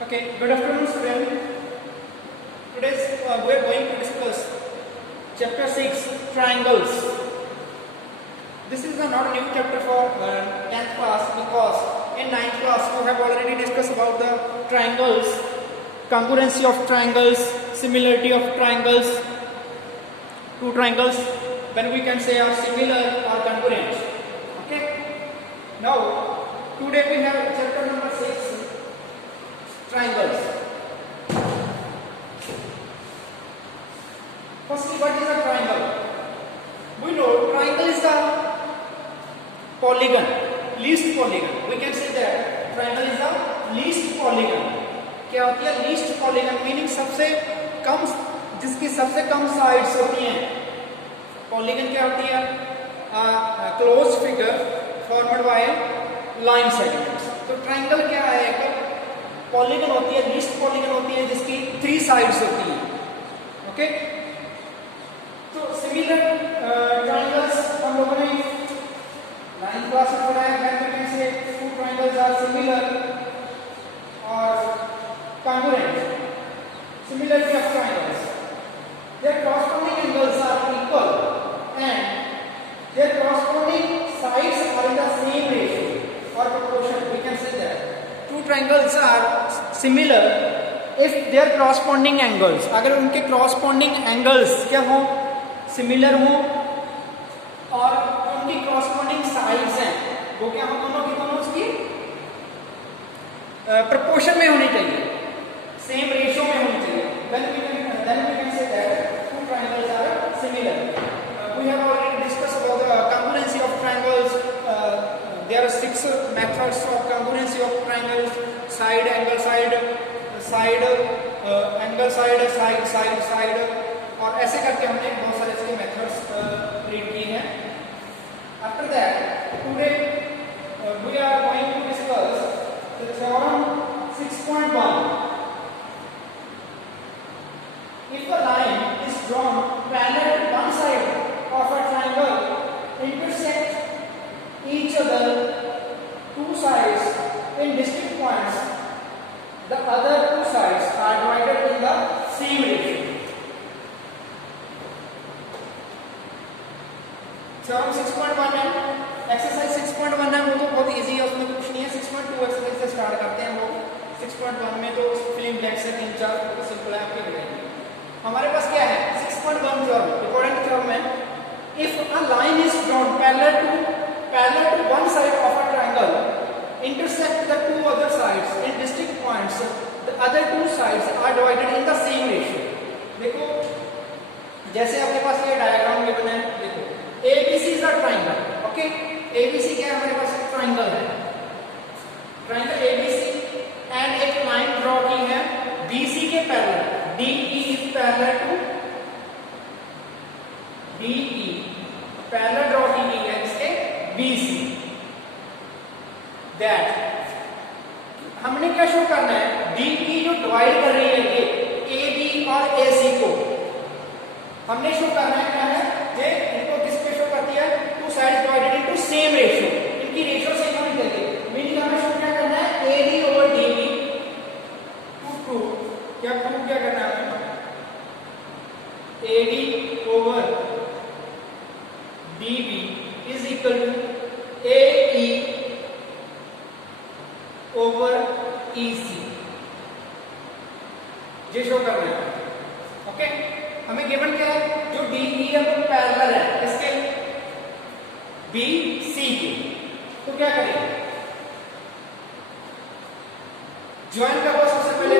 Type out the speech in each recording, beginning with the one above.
Okay, good afternoon, student. Today we are going to discuss chapter 6, triangles. This is not a new chapter for 10th class because in 9th class we have already discussed about the triangles, congruency of triangles, similarity of triangles. Two triangles when we can say are similar or congruent. Okay. Now today we have chapter number 6. Triangles. Firstly, what is a triangle? We know triangle is the polygon, least polygon. We can say that triangle is the least polygon. क्या होती है least polygon? Meaning सबसे कम, जिसकी सबसे कम sides होती हैं. Polygon क्या होती है? Closed figure formed by line segments. तो triangle क्या है? पॉलीगन होती है, लीस्ट पॉलीगन होती है जिसकी 3 साइड्स होती हैं. ओके, तो सिमिलर ट्रायंगल्स हम लोगों ने 9th क्लास में पढ़ा है. कैसे टू ट्रायंगल्स आर सिमिलर और congruent. Similarity of triangles, their corresponding angles are equal and their corresponding sides are in the same ratio और proportion. We can say that two triangles are similar if their corresponding angles, अगर उनके corresponding angles क्या हो, similar हो और उनकी corresponding sides हैं वो क्या हो, दोनों की दोनों उसकी proportion में होनी चाहिए, same ratio में होनी चाहिए. then we can say that two triangles are similar. We have already discussed about the congruency of triangles. There are 6 methods of congruency of triangles: side, angle, side, angle, side, और ऐसे करके हमने बहुत सारे इसके मेथड्स रीड किए हैं. After that, today we are going to discuss the theorem 6.1. If a line is drawn parallel to one side of a triangle intersect each other two sides in distinct points, the other two sides are divided in the same ratio. Theorem 6.1 है, exercise 6.1 है, वो तो बहुत easy है, उसमें कुछ नहीं है. 6.2 एक्सरसाइज से स्टार्ट करते हैं हम लोग. 6.1 में तो फिलिंग ब्लैंक से 3-4 सिंपल है आपके बताएंगे. हमारे पास क्या है 6.1 थ्योरम, इंपॉर्टेंट थ्योरम है. If a line is drawn parallel to one side of a triangle intersect the two other sides in distinct points, the other two sides are divided in the same ratio. देखो जैसे आपके पास ये diagram में बना है, देखो ABC is a triangle. Okay, ABC क्या है हमारे पास, ट्राइंगल है. ट्राइंगल ABC एंड एक लाइन ड्रॉ की है BC के parallel. DE is parallel to DE, parallel draw की गई है इसके BC. दैट हमने क्या शो करना है, DE जो डिवाइड कर रही है ये AB और AC को, हमने शो करना है क्या है, ये इनको किस पे शो करती है, to sides divided into same ratio. इनकी रेशियो सेम होनी चाहिए. मीनिंग हमें शो क्या करना है, AD ओवर DB टू क्या करना है, AD over DB is equal to AE over EC. ये शो करना है. ओके, हमें गिवन क्या है, जो DE है वो पैरेलल है इसके BC के. तो क्या करें, ज्वाइन करो. सबसे पहले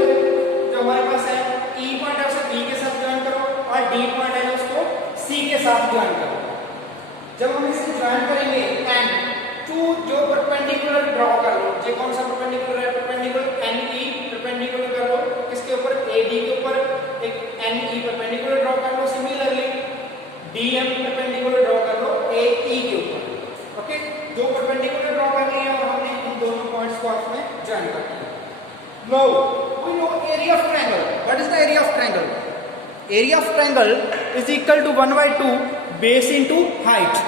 जो हमारे पास है E पॉइंट है उसे B के साथ ज्वाइन करो और D पॉइंट है उसको C के साथ ज्वाइन करो. जब हम इसे ज्वाइन करेंगे एंड टू जो परपेंडिकुलर ड्रॉ कर लो, ये कौन सा परपेंडिकुलर है, परपेंडिकुलर NE परपेंडिकुलर कर लो किसके ऊपर, AD के ऊपर एक NE परपेंडिकुलर ड्रॉ कर लो. सिमिलरली DM परपेंडिकुलर ड्रॉ कर लो AE के ऊपर. ओके, दो परपेंडिकुलर ड्रॉ कर लिए और हमने इन दोनों पॉइंट्स को आपस में ज्वाइन कर दिया. Now we know area of triangle. What is the area of triangle? Area of triangle is equal to 1/2 base into height.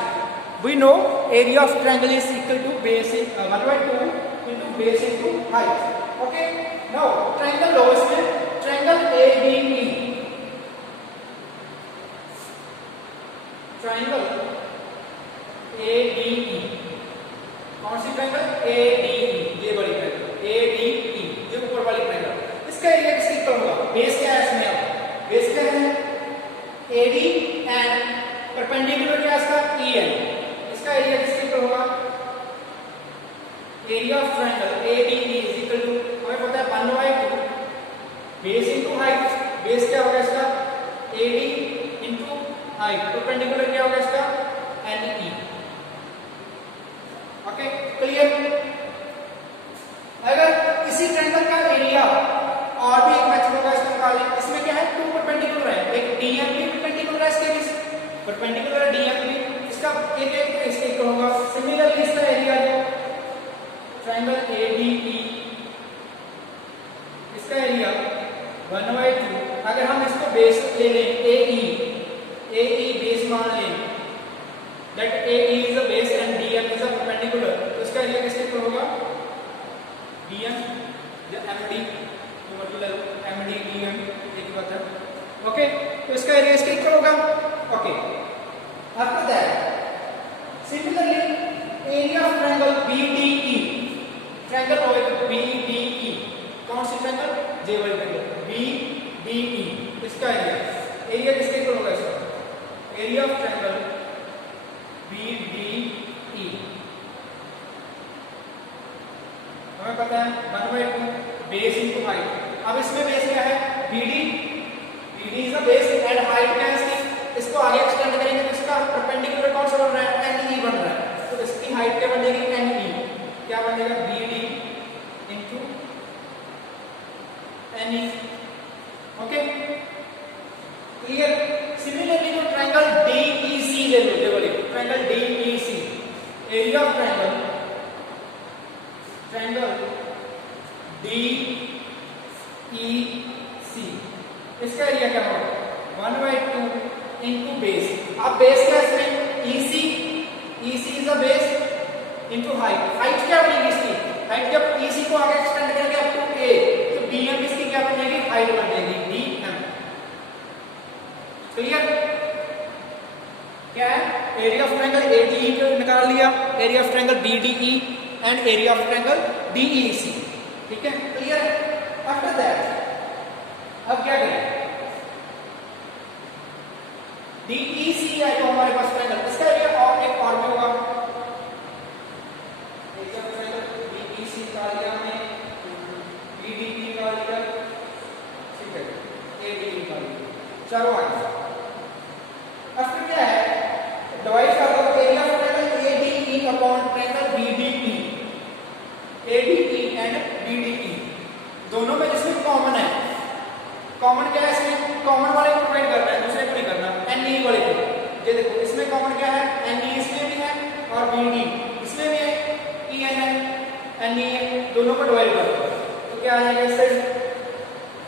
We know area of triangle is equal to base 1/2 into base into height. Okay. Now triangle लो इसमें, triangle ABE, triangle ADE, कौन सी triangle? ADE, ये बड़ी triangle ADE, ये ऊपर वाली triangle, इसका area किसके इक्वल होगा? बेस क्या है इसमें? अब बेस क्या है? AD एंड परपेंडिकुलर क्या है इसका? EN, इसका एरिया किसके इक्वल होगा? Area of triangle ADE is equal to, हमें पता है 1/2 बेस इनटू हाइट, बेस क्या होगा इसका? AD इनटू हाइट, परपेंडिकुलर क्या होगा इसका? NE. Okay, clear? अगर इसी ट्रायंगल का एरिया, और भी एक मेथड होगा इसका निकालने, इसमें क्या है? 2 परपेंडिकुलर है, एक DM भी परपेंडिकुलर है इसके बीच, परपेंडिकुलर है DM भी, इसका एरिया इसके इक्वल होगा। सिमिलरली इसका एरिया जो ट्रायंगल ADE, इसका एरिया 1/2, अगर हम इसको बेस ले लें AE बेस मान लें, that AE is a base and DM is a perpendicular, तो इसका एरिया किसके इक्वल होगा? DM या MD, तो मतलब MD DM एक ही बात है। ओके, तो इसका एरिया इसके इक्वल होगा। Okay, after that similarly area of triangle BDE, triangle और BDE, कौन सी ट्रायंगल? जे वाली ट्रायंगल BDE, इसका एरिया किसके इक्वल होगा? इसका एरिया ऑफ ट्रायंगल BDE, हमें पता है 1/2 बेस इनटू हाइट। अब इसमें बेस क्या है? BD is a base and height क्या है इसकी? इसको आगे एक्सटेंड करेंगे तो इसका परपेंडिकुलर कौन सा बन रहा है? NE बन रहा है, तो इसकी हाइट क्या बनेगी? NE, क्या बनेगा? BD into NE। Okay, clear? Similarly जो ट्रायंगल DEC ले लो, ये वाली triangle DEC, area of triangle DEC, इसका एरिया क्या होगा? 1/2 इनटू बेस। अब बेस क्या है इसमें? EC is a base into height, height क्या बनेगी इसकी? हाइट जब EC को आगे एक्सटेंड करेंगे अप टू A, तो DM इसकी क्या बनेगी? हाइट बन जाएगी DM। क्लियर? क्या है? एरिया ऑफ ट्रायंगल ADE को निकाल लिया, area of triangle BDE and area of triangle DEC। ठीक है, क्लियर? आफ्टर दैट अब क्या करें? DEC है जो हमारे पास ट्रायंगल, इसका एरिया और एक और भी होगा, एरिया ऑफ ट्रायंगल DEC निकाल लिया हमने, BDE निकाल लिया, ठीक है, ADE निकाल लिया, चलो आगे। अब फिर क्या है? डिवाइड कर दो area of triangle ADE upon triangle BDE, ADE and BDE, दोनों में जिसमें कॉमन है, कॉमन क्या है इसमें? कॉमन वाले को डिवाइड करना है, दूसरे को नहीं करना। NE वाले को, ये देखो इसमें कॉमन क्या है? NE इसमें भी है और BD इसमें भी है, EN है, NE है, दोनों को डिवाइड कर दो, तो क्या आ जाएगा? इससे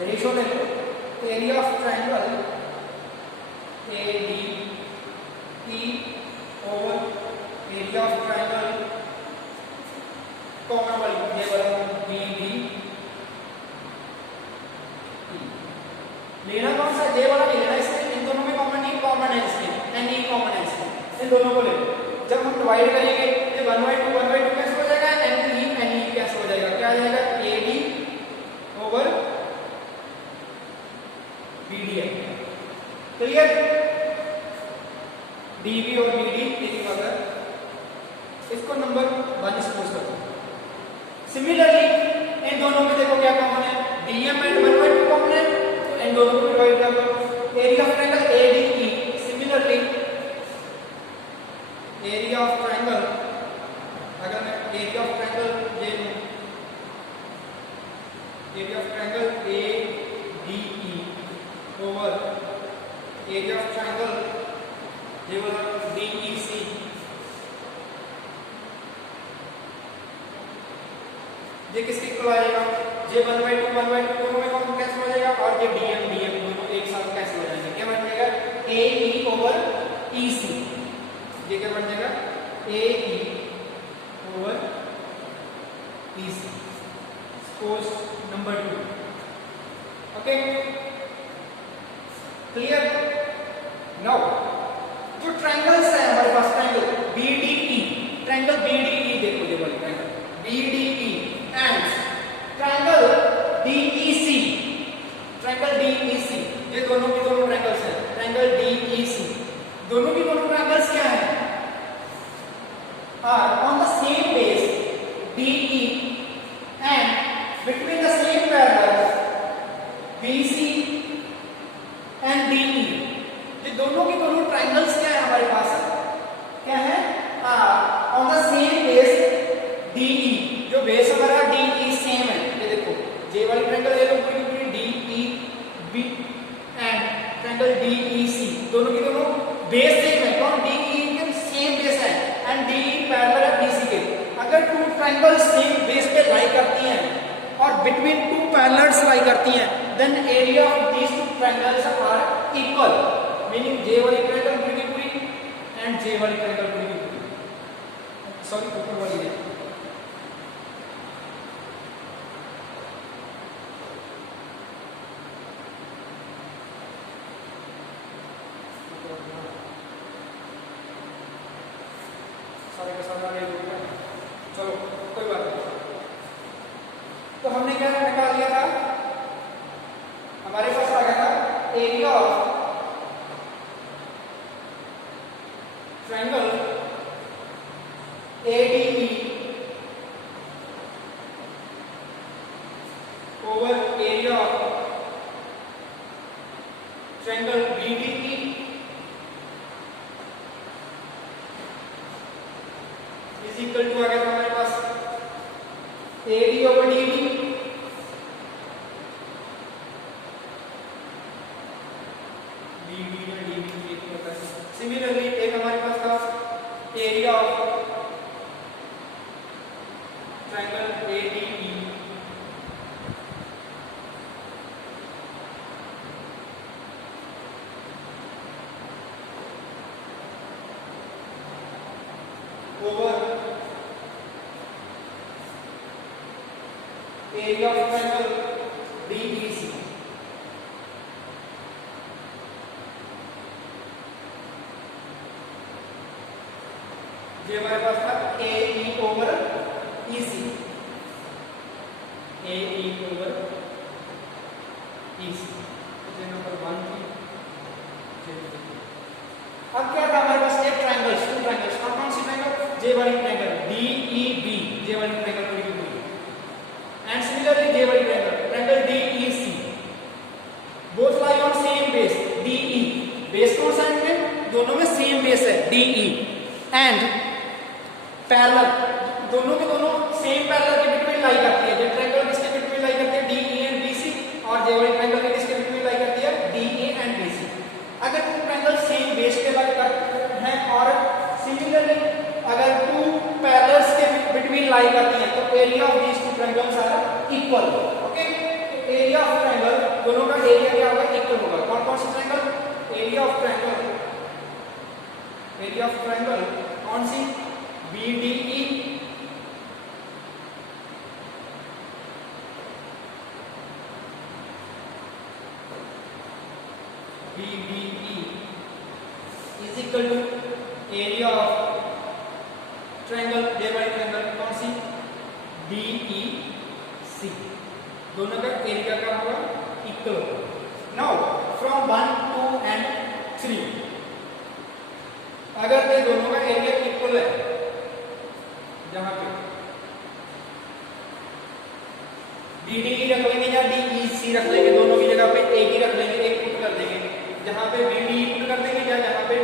रेशियो ले लो, area of triangle ADE over area of triangle common वाली ये वाला BD, लेना कौन सा? ये वाला नहीं लेना, इसमें इन दोनों में कॉमन नहीं, कॉमन है इसमें NE कॉमन है इसमें, इन दोनों को ले लो। जब हम डिवाइड करेंगे ये 1/2 कैंसिल हो जाएगा, NE कैंसिल हो जाएगा, क्या आ जाएगा? AD over BD। Clear? DB और BD एक ही बात है, इसको नंबर 1 सपोज कर दो। सिमिलरली इन दोनों में देखो क्या कॉमन है? DM एंड 1/2 कॉमन है, तो इन दोनों को डिवाइड कर दो। Area of triangle ADE, similarly area of triangle, अगर मैं एरिया ऑफ ट्रायंगल ये लूं, area of triangle ADE over area of triangle ये वाला DEC, ये किसके इक्वल आ जाएगा? ये 1/2 दोनों में कॉमन कैंसिल हो जाएगा, और ये DM दोनों एक साथ कैंसिल हो जाएंगे, क्या बन जाएगा? AE ओवर EC, ये क्या बन जाएगा? AE over easy. Suppose number 2. Okay, clear? Now जो ट्रायंगल्स है हमारे पास, ट्रायंगल BDE, ट्रायंगल BDE देखो, ये वाली triangle BDE and triangle DEC, triangle DEC, ये दोनों की दोनों ट्रायंगल्स हैं, ट्रायंगल DEC, दोनों की दोनों ट्रायंगल्स क्या हैं, are on the same base DE and between the same parallels BC and DE. ये दोनों की दोनों ट्रायंगल्स क्या है हमारे पास, क्या है, on the same base DE, जो बेस हमारा DE सेम है, ये देखो जे वाली ट्रायंगल ले लो पूरी पूरी DEB एंड ट्रायंगल DEC, दोनों की दोनों बेस सेम है, कौन, DE के सेम बेस है एंड DE पैरेलल है BC के। अगर टू ट्रायंगल्स सेम बेस पे लाई करती हैं और बिटवीन टू पैरेलल्स लाई करती हैं, then area of these two triangles are equal, meaning J वाली ट्रायंगल पूरी की पूरी एंड जे वाली ट्रायंगल पूरी की पूरी, सॉरी ऊपर वाली है, सारे का सारा ले लूंगा, चलो कोई बात नहीं। तो हमने क्या निकाल लिया था, हमारे पास आ गया था area of triangle ADE over area of triangle BDE is equal to आ गया था हमारे पास AD ओवर DD, सिमिलरली एक हमारे पास था area of triangle ADE over area of triangle DEC, ये हमारे पास था AE over EC, AE over EC, ये नंबर 1 थी। अब क्या था हमारे पास, एक ट्रायंगल, टू ट्रायंगल्स, कौन सी ट्रायंगल, जे वाली ट्रायंगल DEB, जे वाली ट्रायंगल पूरी की पूरी, एंड सिमिलरली जे वाली triangle, triangle DEC, both lie on same base DE, base कौन सा है, दोनों में सेम बेस है DE एंड पैरेलल, दोनों के दोनों सेम पैरेलल के बिटवीन लाई करती है, जो ट्रायंगल किसके बिटवीन लाई करती है, DE एंड BC, और जे वाली ट्रायंगल किसके बिटवीन लाई करती है, DA एंड BC। अगर टू ट्रायंगल सेम बेस पे लाई करते हैं और सिमिलरली अगर टू पैरेलल्स के बिटवीन लाई करती हैं, तो area of these two triangles are equal. Okay, area of triangle, दोनों का एरिया क्या होगा, इक्वल होगा। कौन कौन सी triangle, area of triangle, area of triangle कौन सी, BDE is equal to area of triangle, ये वाली ट्रायंगल कौन सी, DEC, दोनों का एरिया का होगा इक्वल होगा। नाउ फ्रॉम 1, 2 एंड 3, अगर ये दोनों का एरिया इक्वल है, जहां पे BDE रख लेंगे या DEC रख लेंगे, दोनों की जगह पे एक ही रख लेंगे, एक पुट कर देंगे, जहां पे BDE पुट कर देंगे या जहां पे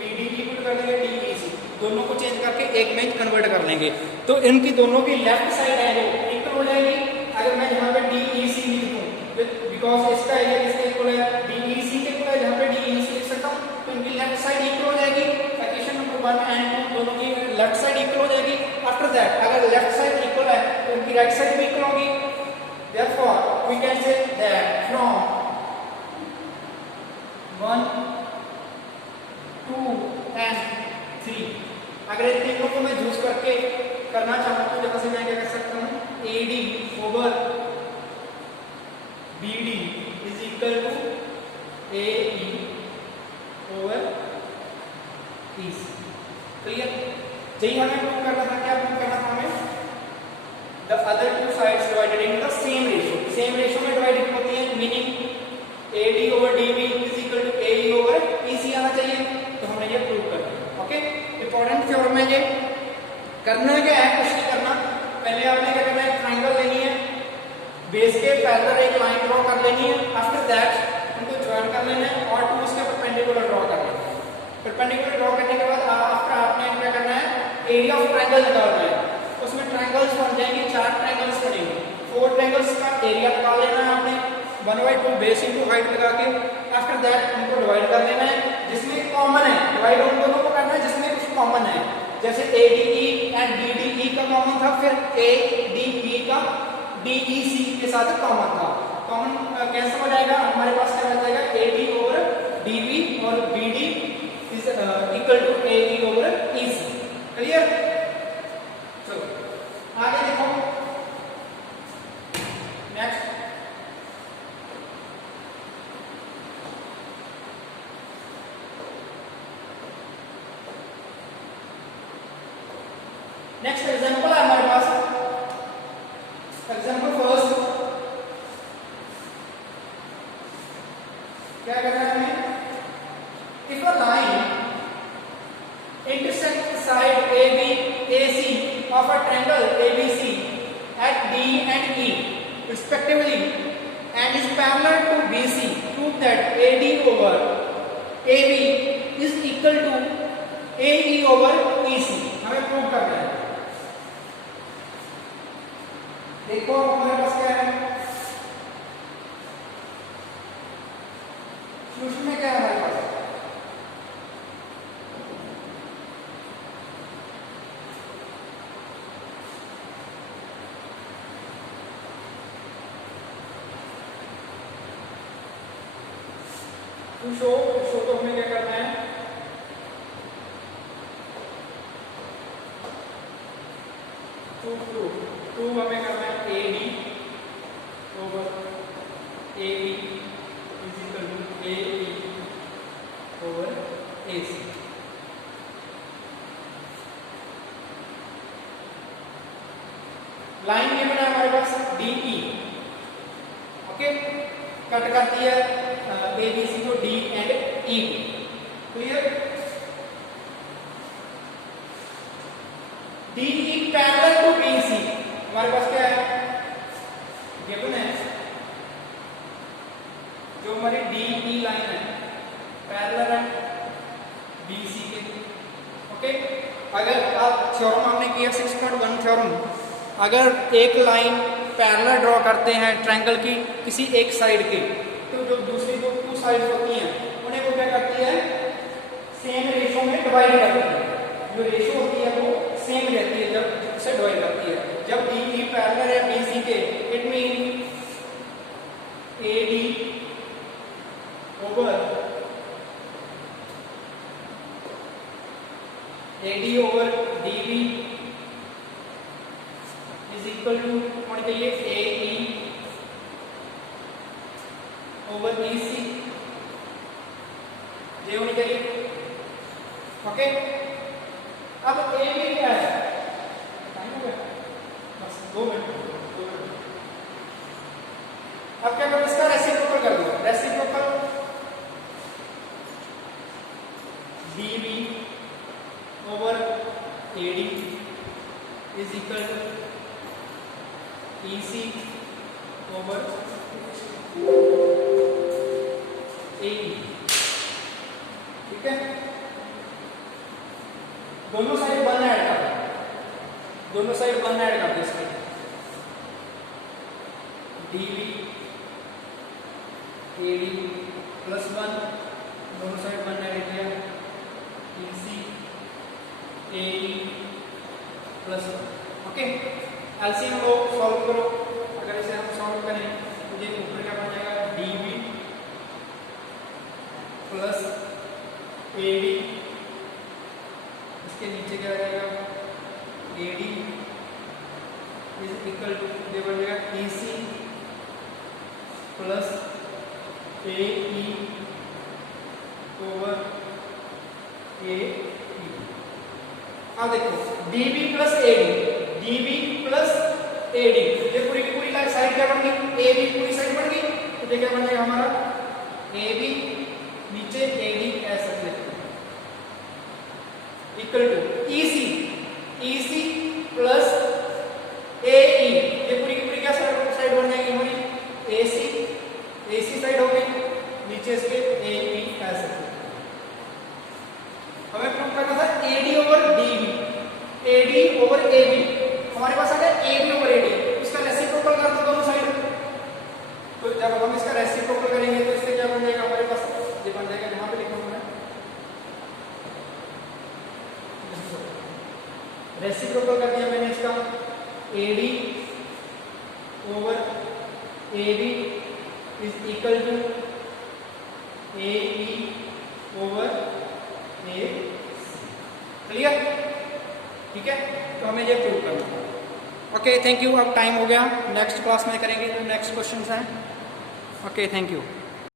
BDE पुट कर देंगे DEC, दोनों को चेंज करके एक में कन्वर्ट कर लेंगे, तो इनकी दोनों की लेफ्ट साइड है जो इक्वल हो जाएगी। अगर मैं यहाँ पे DEC लिख दूं, बिकॉज इसका एरिया किसके इक्वल है, DEC के इक्वल है, जहाँ पे DEC लिख सकता हूँ, तो इनकी लेफ्ट साइड इक्वल हो जाएगी। इक्वेशन नंबर 1 एंड 2 दोनों की लेफ्ट साइड इक्वल हो जाएगी। आफ्टर दैट अगर लेफ्ट साइड इक्वल है तो इनकी राइट साइड भी इक्वल होगी। Therefore we can say that from 1, 2 and 3 अगर इन तीनों को मैं यूज करके करना चाहूँ तो जैसे मैं क्या कर सकता हूँ, AD over BD is equal to AE over EC। Clear? यही हमें प्रूव करना था। क्या प्रूव करना था हमें? The other two sides divided in the same ratio. Same ratio में डिवाइडेड होती है, meaning AD over DB is equal to AE over EC आना चाहिए। तो हमने ये प्रूव कर दिया। ओके, इंपॉर्टेंट थ्योरम है ये। करना क्या है, कुछ नहीं करना। पहले आपने क्या करना है, ट्रायंगल लेनी है, बेस के पैरेलल एक लाइन ड्रॉ कर लेनी है। आफ्टर दैट उनको ज्वाइन कर लेना है और टू उसके परपेंडिकुलर ड्रॉ कर लेना है। परपेंडिकुलर ड्रॉ करने के बाद आफ्टर आपने क्या करना है, एरिया ऑफ ट्रायंगल निकालना है। उसमें ट्रायंगल्स बन जाएंगे, 4 ट्रायंगल्स बनेंगे। 4 ट्रायंगल्स का एरिया निकाल लेना है आपने 1/2 बेस इंटू हाइट लगा के। आफ्टर दैट उनको डिवाइड कर लेना है जिसमें कॉमन है। डिवाइड उन दोनों को करना है जिसमें कुछ कॉमन है। जैसे ADE एंड DDE का कॉमन था, फिर ADE का DEC के साथ कॉमन था। कॉमन कैंसिल हो जाएगा, हमारे पास क्या बच जाएगा, AD ओवर DB और BD is equal to AE over EC। Clear? चलो आगे देखो। नेक्स्ट नेक्स्ट एग्जांपल है हमारे पास। एग्जांपल फर्स्ट, क्या करना है हमें, if a line intersect side AB AC of a triangle ABC at D and E respectively and is parallel to BC, prove that AD over AB is equal to AE over EC। हमें prove करना है। देखो हमारे पास क्या है, solution में क्या है हमारे पास, शो तो हमें क्या करना है, टू हमें करना है AD over AE is equal to AE over AC। Line ये बना हमारे पास DE। ओके, कट करती है ABC को D and E। Clear? DE parallel to BC, हमारे पास क्या है, गिवन है जो हमारी DE लाइन है पैरेलल है BC के। ओके, अगर आप थ्योरम हमने किया 6.1 थ्योरम, अगर एक लाइन पैरेलल ड्रॉ करते हैं ट्रायंगल की किसी एक साइड की, तो जो दूसरी जो 2 साइड्स होती हैं उन्हें वो क्या करती है, सेम रेशियो में डिवाइड करती है। जो रेशियो होती है वो सेम रहती है जब उसे डिवाइड करती है। जब DE पैरेलल है BC के, it mean AD over DB is equal to होनी चाहिए AE ओवर EC, ये होनी चाहिए। ओके, अब AB क्या है, टाइम हो गया बस 2 मिनट। अब क्या करो, इसका रेसिप्रोकल कर दो। Reciprocal DB over AD is equal to EC over AE। ठीक है, दोनों साइड 1 ऐड कर दो, दोनों साइड 1 ऐड कर दो। इसमें DB AD प्लस 1, दोनों साइड 1 ऐड किया, EC AE plus 1। Okay, LCM को सॉल्व करो। अगर इसे हम सॉल्व करें तो ये ऊपर क्या बन जाएगा, DB प्लस AD, इसके नीचे क्या आ जाएगा, AD plus A E over A E. अब देखो D B plus A D, ये पूरी की पूरी साइड क्या बन गई, ए बी पूरी साइड बन गई। तो देखिए बन जाएगा हमारा ए बी नीचे ए डी ऐसे equal to E C plus A E, ये पूरी की पूरी क्या साइड बन जाएगी हमारी, ए सी साइड हो गई, नीचे इसके ए बी ऐसे। हमें प्रूव करना था एडी ओवर ए बी, हमारे पास आ गया A B over A D, इसका रेसिप्रोकल कर दो दोनों साइड। तो जब हम इसका रेसिप्रोकल करेंगे तो इससे क्या बन जाएगा हमारे पास, ये बन जाएगा, यहाँ पे लिखा हुआ है रेसिप्रोकल कर दिया मैंने इसका, A D over A B is equal to A E over A. Clear? ठीक है, तो हमें ये प्रूव करना है। ओके थैंक यू, अब टाइम हो गया, नेक्स्ट क्लास में करेंगे जो नेक्स्ट क्वेश्चंस हैं। Okay thank you.